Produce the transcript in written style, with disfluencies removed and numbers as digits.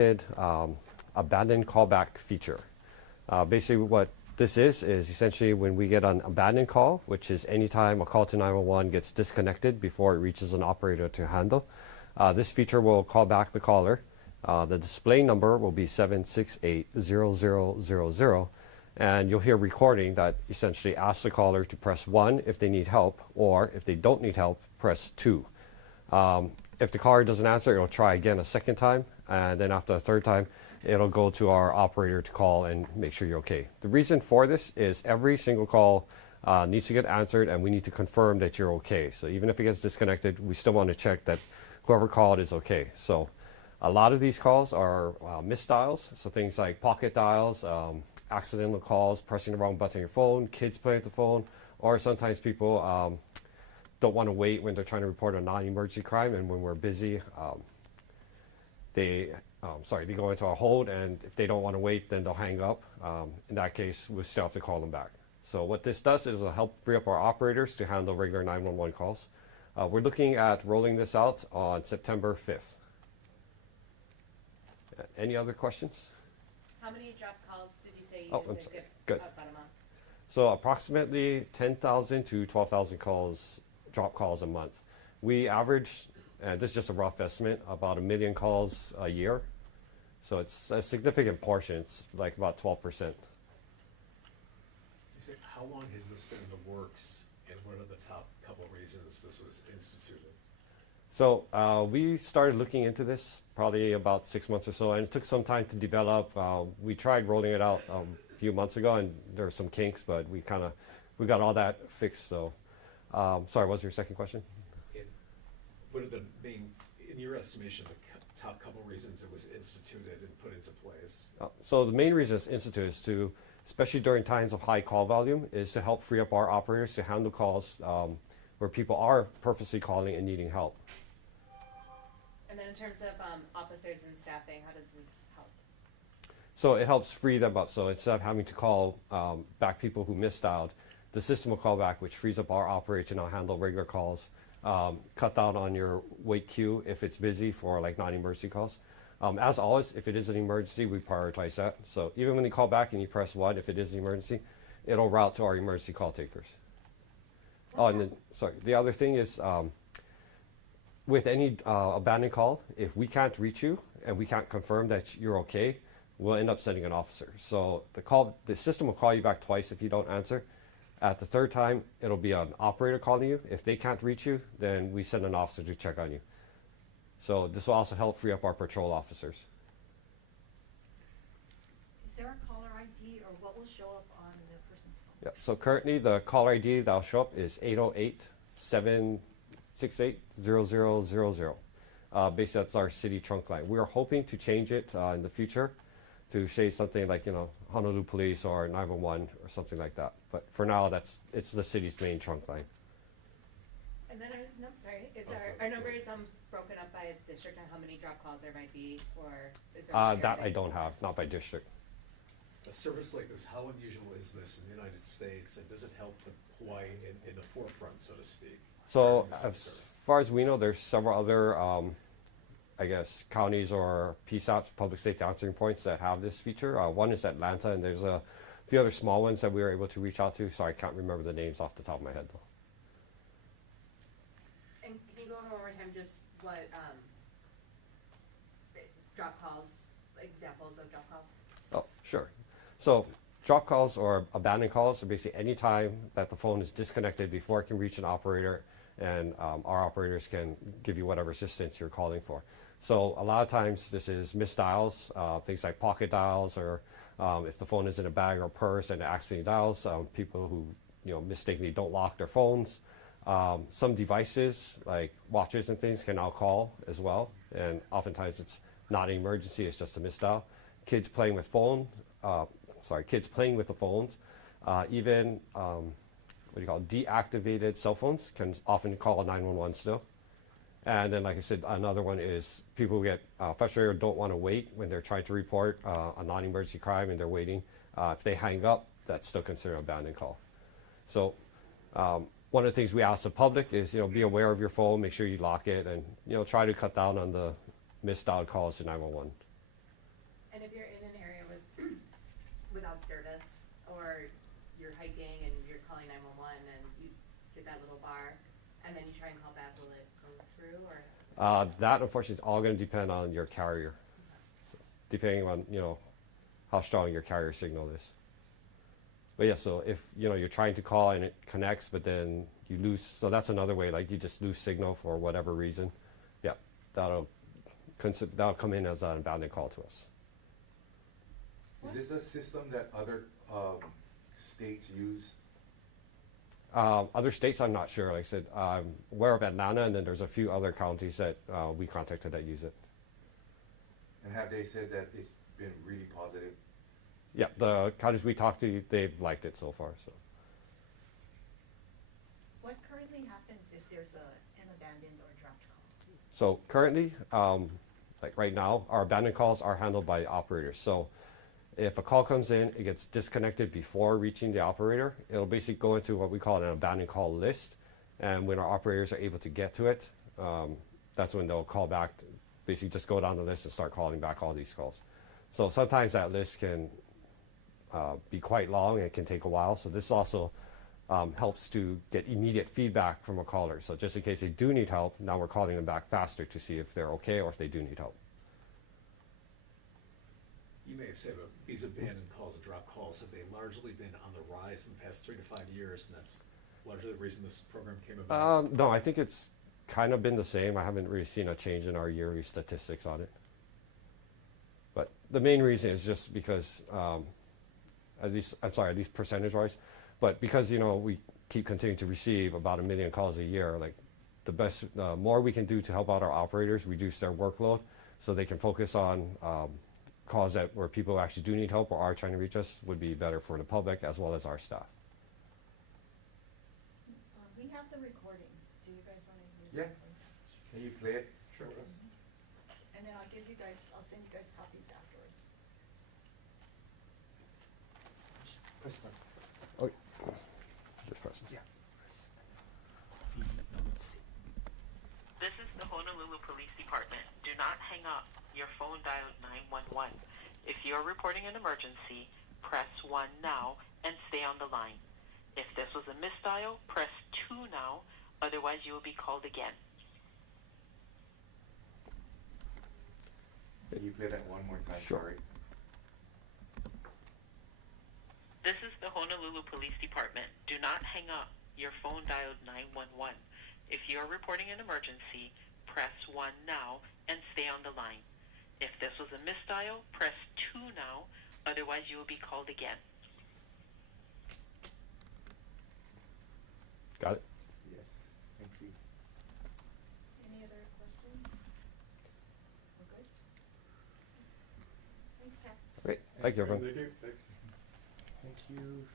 abandoned callback feature. Basically what this is essentially when we get an abandoned call, which is anytime a call to 911 gets disconnected before it reaches an operator to handle. This feature will call back the caller. The display number will be 7680000, and you'll hear a recording that essentially asks the caller to press 1 if they need help, or if they don't need help, press 2. If the caller doesn't answer, it'll try again a second time, and then after the third time, it'll go to our operator to call and make sure you're okay. The reason for this is every single call needs to get answered, and we need to confirm that you're okay. So even if it gets disconnected, we still want to check that whoever called is okay. So a lot of these calls are missed dials, so things like pocket dials, accidental calls, pressing the wrong button on your phone, kids playing with the phone, or sometimes people don't want to wait when they're trying to report a non-emergency crime, and when we're busy, they go into a hold, and if they don't want to wait, then they'll hang up. In that case, we still have to call them back. So what this does is it'll help free up our operators to handle regular 911 calls. We're looking at rolling this out on September 5th. Any other questions? How many drop calls did you say you get good. About a month? So approximately 10,000 to 12,000 calls, drop calls a month. We average, and this is just a rough estimate, about 1 million calls a year. So it's a significant portion. It's like about 12%. You say, how long has this been in the works, and what are the top couple reasons this was instituted? So we started looking into this probably about 6 months or so, and it took some time to develop. We tried rolling it out a few months ago, and there were some kinks, but we got all that fixed. So, sorry, what was your second question? What are the main, in your estimation, the top couple reasons it was instituted and put into place? So the main reason it's instituted is to, especially during times of high call volume, is to help free up our operators to handle calls where people are purposely calling and needing help. And then in terms of officers and staffing, how does this help? So it helps free them up. So instead of having to call back people who misdialed, the system will call back, which frees up our operator to now handle regular calls, cut down on your wait queue if it's busy for like non-emergency calls. As always, if it is an emergency, we prioritize that. So even when you call back and you press 1, if it is an emergency, it'll route to our emergency call takers. Oh, and then, sorry, the other thing is, with any abandoned call, if we can't reach you and we can't confirm that you're okay, we'll end up sending an officer. So the system will call you back twice if you don't answer. At the third time, it'll be an operator calling you. If they can't reach you, then we send an officer to check on you. So this will also help free up our patrol officers. Is there a caller ID, or what will show up on the person's phone? Yep. So currently the caller ID that'll show up is 808-768-0000. Basically, that's our city trunk line. We are hoping to change it in the future to say something like, Honolulu Police or 911 or something like that. But for now, it's the city's main trunk line. And then, are numbers broken up by district on how many drop calls there might be, or is there that I don't have, not by district. A service like this, how unusual is this in the United States, and does it help put Hawaii in the forefront, so to speak? So as far as we know, there's several other counties or PSAPs, public safety answering points, that have this feature. One is Atlanta, and there's a few other small ones that we were able to reach out to. Sorry, I can't remember the names off the top of my head, though. And can you go over one more time just what drop calls, examples of drop calls? Oh, sure. So drop calls or abandoned calls are basically any time that the phone is disconnected before it can reach an operator, and our operators can give you whatever assistance you're calling for. So a lot of times this is missed dials, things like pocket dials, or if the phone is in a bag or purse and it accidentally dials, people who mistakenly don't lock their phones. Some devices like watches and things can now call as well, and oftentimes it's not an emergency, it's just a missed dial. Kids playing with the phones, even deactivated cell phones can often call 911 still. And then, like I said, another one is people who get frustrated or don't want to wait when they're trying to report a non-emergency crime and they're waiting. If they hang up, that's still considered an abandoned call. So one of the things we ask the public is, be aware of your phone, make sure you lock it, and, try to cut down on the missed dial calls to 911. if you're in an area with, without service, or you're hiking and you're calling 911 and you get that little bar, and then you try and call back, will it go through, or? That unfortunately is all going to depend on your carrier, so, depending on how strong your carrier signal is. But yeah, so if you're trying to call and it connects, but then you lose, so that's another way. Like you just lose signal for whatever reason. Yeah, that'll come in as an abandoned call to us. Is this a system that other states use? Other states, I'm not sure. Like I said, I'm aware of Atlanta, and then there's a few other counties that we contacted that use it. And have they said that it's been really positive? Yeah, the counties we talked to, they've liked it so far. So. What currently happens if there's an abandoned or dropped call? So currently, like right now, our abandoned calls are handled by operators. So if a call comes in, it gets disconnected before reaching the operator. It'll basically go into what we call an abandoned call list. And when our operators are able to get to it, that's when they'll call back, basically just go down the list and start calling back all these calls. So sometimes that list can be quite long and it can take a while. So this also helps to get immediate feedback from a caller. So just in case they do need help, now we're calling them back faster to see if they're okay or if they do need help. You may have said, but these abandoned calls and drop calls, have they largely been on the rise in the past 3 to 5 years, and that's largely the reason this program came about? No, I think it's kind of been the same. I haven't really seen a change in our yearly statistics on it. But the main reason is just because, at least percentage-wise, but because we keep continuing to receive about 1 million calls a year, like the more we can do to help out our operators, reduce their workload, so they can focus on calls where people actually do need help or are trying to reach us, would be better for the public as well as our staff. We have the recording. Do you guys want to hear the Yeah. recording? Can you play it? Sure. And then I'll send you guys copies afterwards. Press button. Oh, just press it. Yeah. This is the Honolulu Police Department. Do not hang up. Your phone dialed 911. If you are reporting an emergency, press 1 now and stay on the line. If this was a misdial, press 2 now. Otherwise, you will be called again. Can you play that one more time? Sure. Sorry. This is the Honolulu Police Department. Do not hang up. Your phone dialed 911. If you are reporting an emergency, press 1 now and stay on the line. If this was a misdial, press 2 now. Otherwise, you will be called again. Got it? Yes. Thank you. Any other questions? We're good? Thanks, Kat. Great. Thank you, everyone. Thank you. Thanks. Thank you.